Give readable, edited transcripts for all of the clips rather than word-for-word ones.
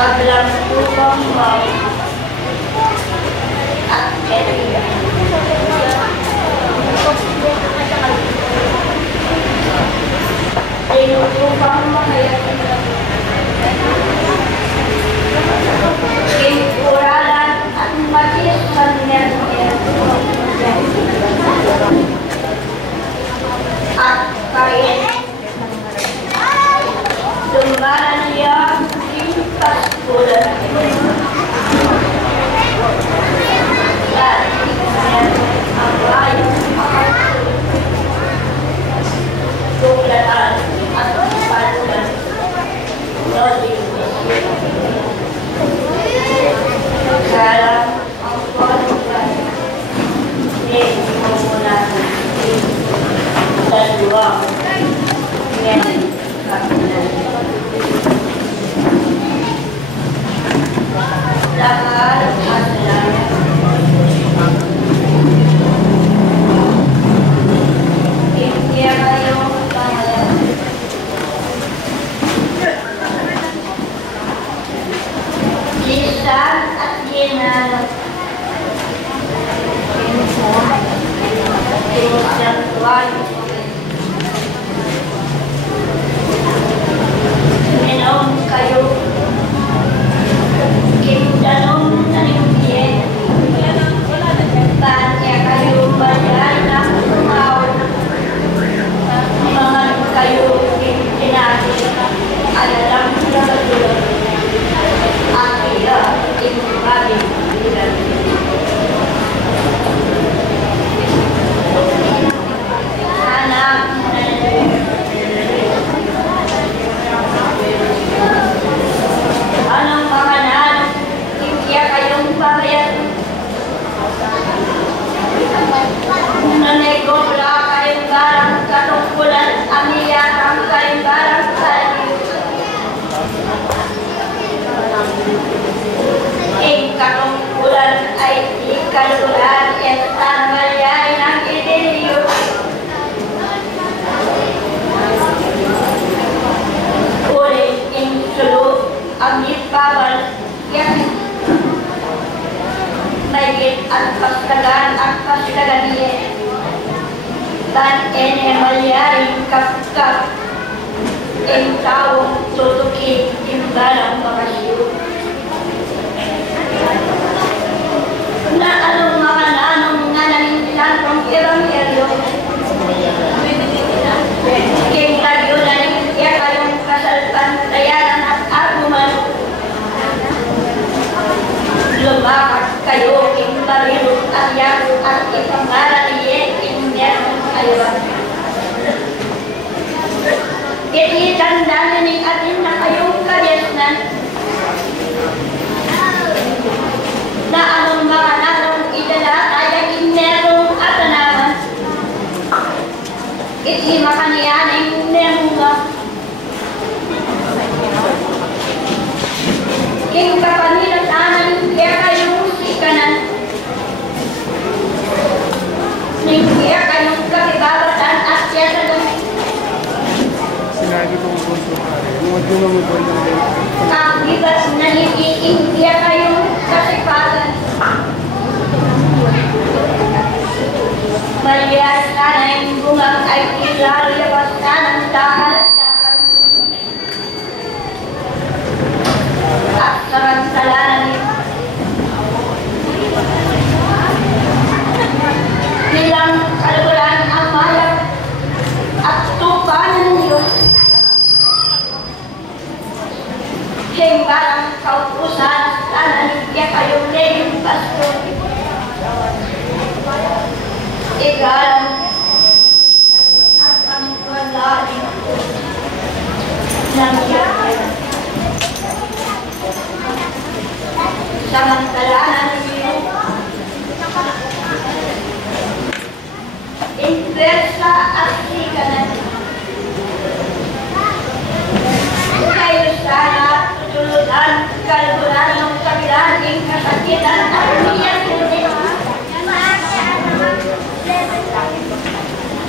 Paglang upang mau at kaya ay upang mahayag kuralan at matisman niya at kaya lumalan niya Pasculan dan ang layo tuglatan at panulan loading dalam ang panulan di menggunakan dan dua dengan kabinet Lahar adalah India kayong kaya lisan at ginala Timusang tuwan Minom kayo Danong nanimpiye Tanya kayo bayay na kumaw Mga kayo pinati Alalang nagatuloy Akira inumabi Anak Anong makanan Kaya kayong pamayat Nanego wala kayong barang katungkulan Amiyak ang kayong barang sa'yo Ing katungkulan ay ikalulan At tanggalyan ng idiliyo Uling ing sulog ang ipawal Yang Maigit at pastagan niya Dan malyaring kapkap Ang taong tutukin Imbalang makasiyo Na anong mga nanong nga naminsan Kung ebanghelyo King lagyo na niya kayong kasalpan Tayanan at arguman Lumakas kayo ing marilog at yago at ipangalan niya ing meron kayo. Ititandaan ni atin na kayong kadyasnan na anong mga nanong idala tayo ing merong atanaman. Itimakaniyan ing merunga. Ing kapanilasanan kaya kayong sikanan Ning kaya kayong kakibabatan at siyatan Sinabi kong bunso ka rin Ang ibas na hindi kaya kayong kasipatan Maliyas na yung bungang ay ilalawas na ng dahal at sarang-salanan nilang kalulan ang mayag at tupanan ng Diyos. Himbarang kaupusan sana niya kayong lehing pasto. Igalang at ang walaling ng Diyos. Samantalanan niyo inversa at sikanan kayo sana tutulutan kalulan ng kabilang kasakitan at niya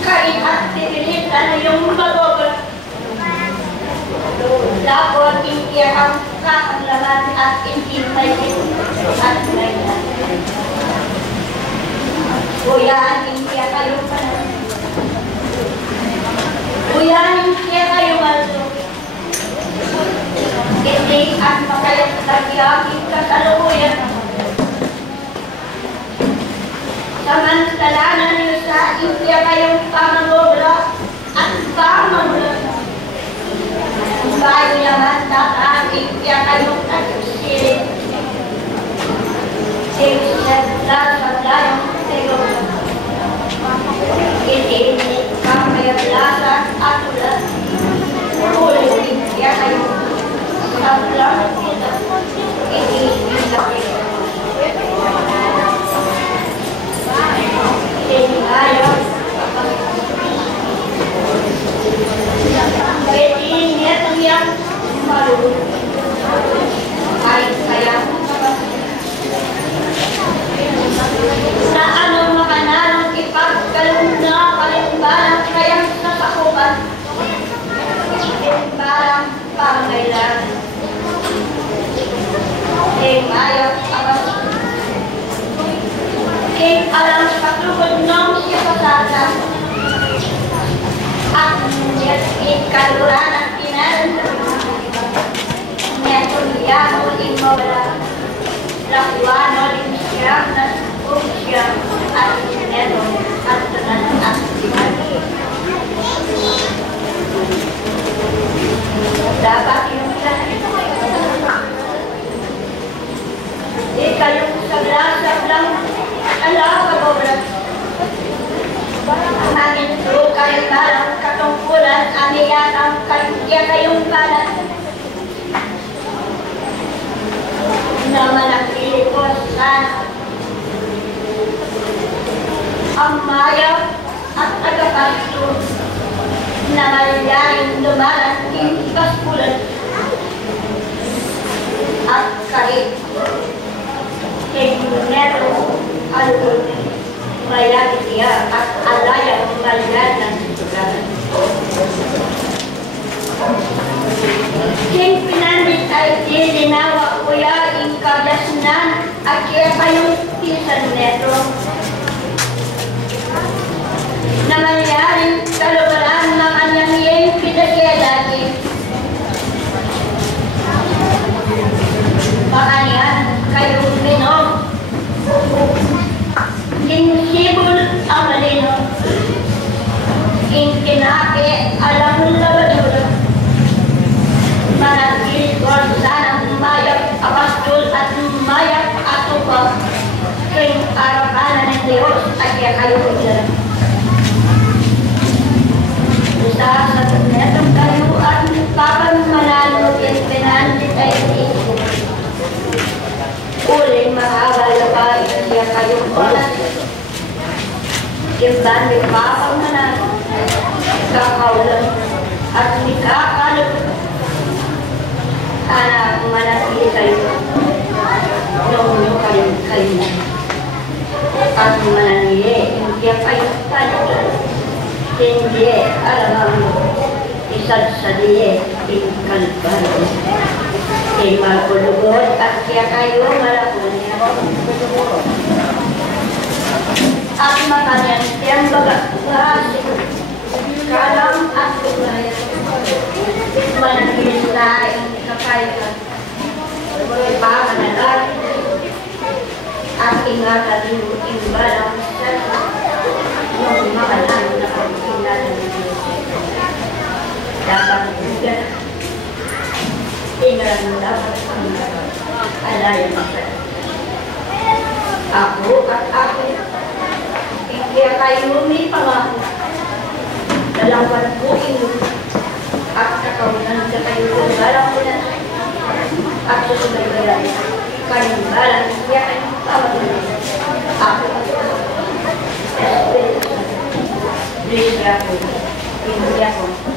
kain at titilitan yung bagogot lapot ikiyak kakaglaman at intintay at ngayon. Kuya, hindi kayo pa na. Kuya, hindi kayo malso. Hindi at makayat tagyagin kasalukuyan. Samantalanan niyo sa hindi kayong pamangobra at pamangobra. Bayo naman dapat hindi kayong nagsisilip. Siyempre, sa ini kamera atulah boleh ya kayu sabla ini bisa ini ayo ini yang baru saya na ano makanang ipagkalong na kalimbalang kayang nasakupan kalimbalang pangailangan ayaw abas alam sa paglukod ng siya pasasa at kaluran ang pinalan niya kuliano imola lakwano limsiyang na siya at neto at tanan at simali. Dapat yung kayong sablang ala pag-obra. Angin to kayo parang katungkulan amiyatang kayong balat na manakili ko sana ang mayaw at tagapasto na malayang dumarating kaspulan at kahit neto alul mayagi siya at alayang malayang ng sutularan. Sing pinanit ay dininawa kuya ang kablasnan at kaya kayong pisan neto na mangyaring kalubaran ng anyang iyong pinagkayalagi. Makanyan kayo minom. Kinsibol ang malino. Kinake alam labadura. Managil gorsanang mayak apastol at mayak atupa. Kayong arapanan ng Diyos at kaya kayo ulan. Sa netong kayo at papan manalo yung pinansit ay ito. Uling makabal pa siya kayong oras. Yung bandi papan manalo. Kakaulan at nikakalap. Anak manatili kayo. Nung kayo na. At mananili, hindi kayo tayo. Hindi alam isad sa diye ikalban magulugod at kaya kayo malapun niya at makanyan siyang bagasi kalam at lumayan managil na ikakaikan pamanalag at ingatan yung imbalang sa yung makalang na pagkinalan ng Diyos. Dapat juga tinggal mo dapat ang alayan mo. Ako at ako, kaya kayo may pangako. Dalawang buhay at kakaunan sa kayo kung balang ko na at susubaybayan. Kayong balang kaya kayong tawag na ako at ako. Please, ako. Hindi ako.